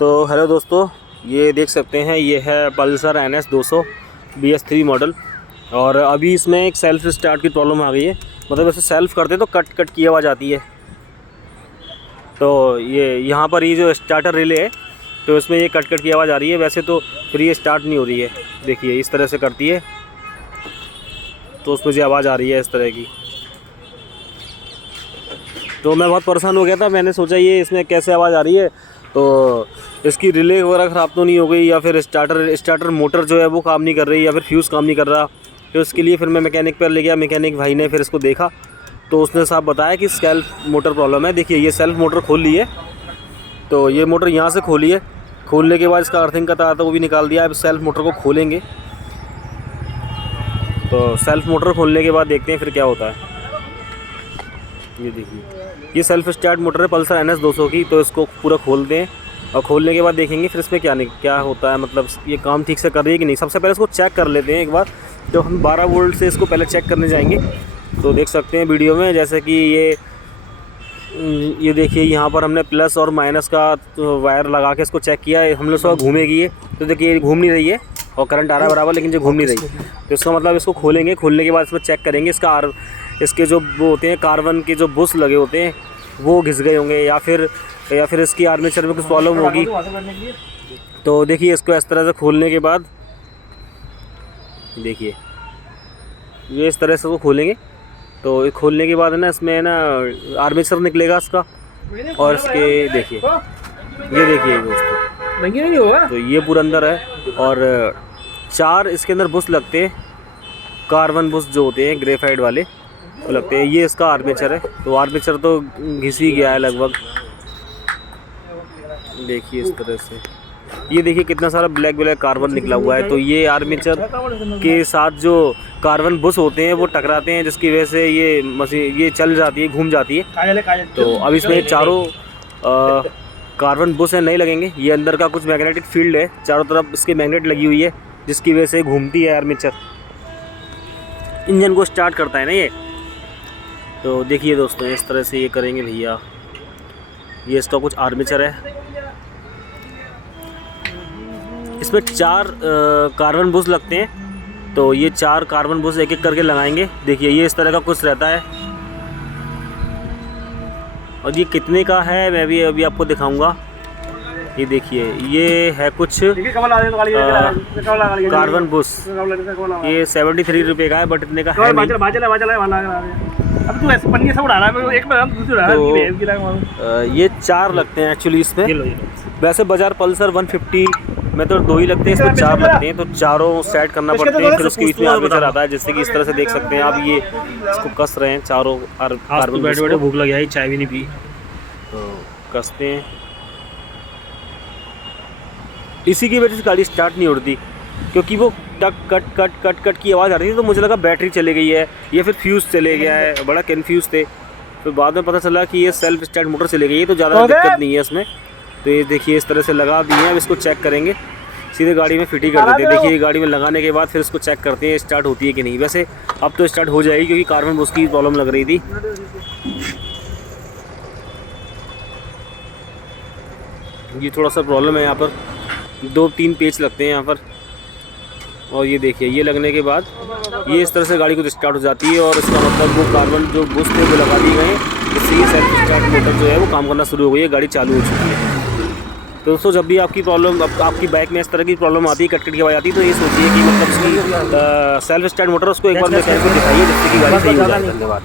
तो हेलो दोस्तों, ये देख सकते हैं ये है पल्सर NS 200 BS3 मॉडल। और अभी इसमें एक सेल्फ़ स्टार्ट की प्रॉब्लम आ गई है। मतलब ऐसे सेल्फ़ करते तो कट कट की आवाज़ आती है। तो ये यहाँ पर ये जो स्टार्टर रिले है तो इसमें ये कट कट की आवाज़ आ रही है। वैसे तो फिर ये स्टार्ट नहीं हो रही है। देखिए इस तरह से करती है तो उसमें से आवाज़ आ रही है इस तरह की। तो मैं बहुत परेशान हो गया था। मैंने सोचा ये इसमें कैसे आवाज़ आ रही है, तो इसकी रिले वगैरह ख़राब तो नहीं हो गई, या फिर स्टार्टर मोटर जो है वो काम नहीं कर रही, या फिर फ्यूज़ काम नहीं कर रहा। तो इसके लिए फिर मैं मैकेनिक पर ले गया। मैकेनिक भाई ने फिर इसको देखा तो उसने साहब बताया कि सेल्फ़ मोटर प्रॉब्लम है। देखिए ये सेल्फ़ मोटर खोल ली है। तो ये मोटर यहाँ से खोली है। खोलने के बाद इसका अर्थिंग का तार था वो भी निकाल दिया। अब सेल्फ़ मोटर को खोलेंगे। तो सेल्फ़ मोटर खोलने के बाद देखते हैं फिर क्या होता है। ये देखिए ये सेल्फ़ स्टार्ट मोटर है पल्सर NS 200 की। तो इसको पूरा खोल दें और खोलने के बाद देखेंगे फिर इसमें क्या होता है, मतलब ये काम ठीक से कर रही है कि नहीं। सबसे पहले इसको चेक कर लेते हैं एक बार। तो हम 12 वोल्ट से इसको पहले चेक करने जाएंगे। तो देख सकते हैं वीडियो में, जैसे कि ये देखिए यहाँ पर हमने प्लस और माइनस का वायर लगा के इसको चेक किया है। हम लोग सुबह घूमेगी ये, तो देखिए ये घूम नहीं रही है और करंट आ रहा है बराबर, लेकिन जो घूम नहीं रही। तो इसका मतलब इसको खोलेंगे। खोलने के बाद इसमें चेक करेंगे इसके जो वो होते हैं कार्बन के जो बुश लगे होते हैं वो घिस गए होंगे, या फिर इसकी आर्मेचर में कुछ प्रॉब्लम होगी। तो देखिए इसको इस तरह से खोलने के बाद देखिए ये इस तरह से वो खोलेंगे। तो ये खोलने के बाद है ना, इसमें ना आर्मेचर निकलेगा इसका। और इसके देखिए ये देखिए दोस्तों, तो ये पूरा अंदर है। और 4 इसके अंदर बुश लगते हैं, कार्बन बुश जो होते हैं ग्रेफाइट वाले वो लगते हैं। ये इसका आर्मेचर है। तो आर्मेचर तो घिस ही गया है लगभग। देखिए इस तरह से ये देखिए कितना सारा ब्लैक कार्बन निकला हुआ है। तो ये आर्मेचर के साथ जो कार्बन बुश होते हैं वो टकराते हैं, जिसकी वजह से ये मशीन ये चल जाती है, घूम जाती है। तो अब इसमें चारों कार्बन बुश है नहीं लगेंगे। ये अंदर का कुछ मैग्नेटिक फील्ड है, चारों तरफ इसकी मैग्नेट लगी हुई है, जिसकी वजह से घूमती है आर्मेचर, इंजन को स्टार्ट करता है ना ये। तो देखिए दोस्तों इस तरह से ये करेंगे भैया। ये इसका कुछ आर्मेचर है। इसमें 4 कार्बन बुश लगते हैं। तो ये 4 कार्बन बुश एक एक करके लगाएंगे। देखिए ये इस तरह का कुछ रहता है। और ये कितने का है मैं भी अभी आपको दिखाऊंगा। ये देखिए ये है कुछ कार्बन बुश, ये 73 रुपये का है, बट इतने का है नहीं। तो ये 4 लगते हैं एक्चुअली इसमें। वैसे बाजार पल्सर 150 में तो 2 ही लगते हैं, इसमें 4 लगते हैं। तो चारों सेट करना पड़ते हैं। फिर उसके बीच में आर्मेचर आता है, जैसे कि इस तरह से देख सकते हैं आप। ये इसको कस रहे हैं चारों कार्बन। बैठे भूख लगी है, चाय भी नहीं पी, तो कसते हैं। इसी की वजह से गाड़ी स्टार्ट नहीं उड़ती, क्योंकि वो कट की आवाज़ आ रही थी। तो मुझे लगा बैटरी चली गई है या फिर फ्यूज़ चले गया है, बड़ा कन्फ्यूज़ थे। फिर बाद में पता चला कि ये सेल्फ स्टार्ट मोटर चली गई है। तो ज़्यादा दिक्कत नहीं है इसमें। तो ये देखिए इस तरह से लगा दिए हैं। अब इसको चेक करेंगे, सीधे गाड़ी में फिट ही कर देते हैं। देखिए गाड़ी में लगाने के बाद फिर इसको चेक करते हैं स्टार्ट होती है कि नहीं। वैसे अब तो स्टार्ट हो जाएगी, क्योंकि कार्बन बुश की प्रॉब्लम लग रही थी। ये थोड़ा सा प्रॉब्लम है यहाँ पर, 2-3 पेच लगते हैं यहाँ पर। और ये देखिए ये लगने के बाद ये इस तरह से गाड़ी को स्टार्ट हो जाती है। और इसका मतलब वो कार्बन जो बुश थे वो लगा दिए गए, इससे ये सेल्फ स्टार्ट मोटर जो है वो काम करना शुरू हो गई है, गाड़ी चालू हो चुकी है। तो दोस्तों जब भी आपकी बाइक में इस तरह की प्रॉब्लम आती है, कट की आवाज़ आती है, तो ये सोचिए कि मतलब उसकी सेल्फ स्टार्ट मोटर उसको एक बार मैकेनिक को दिखाइए, जिससे कि गाड़ी सही हो जाए। धन्यवाद।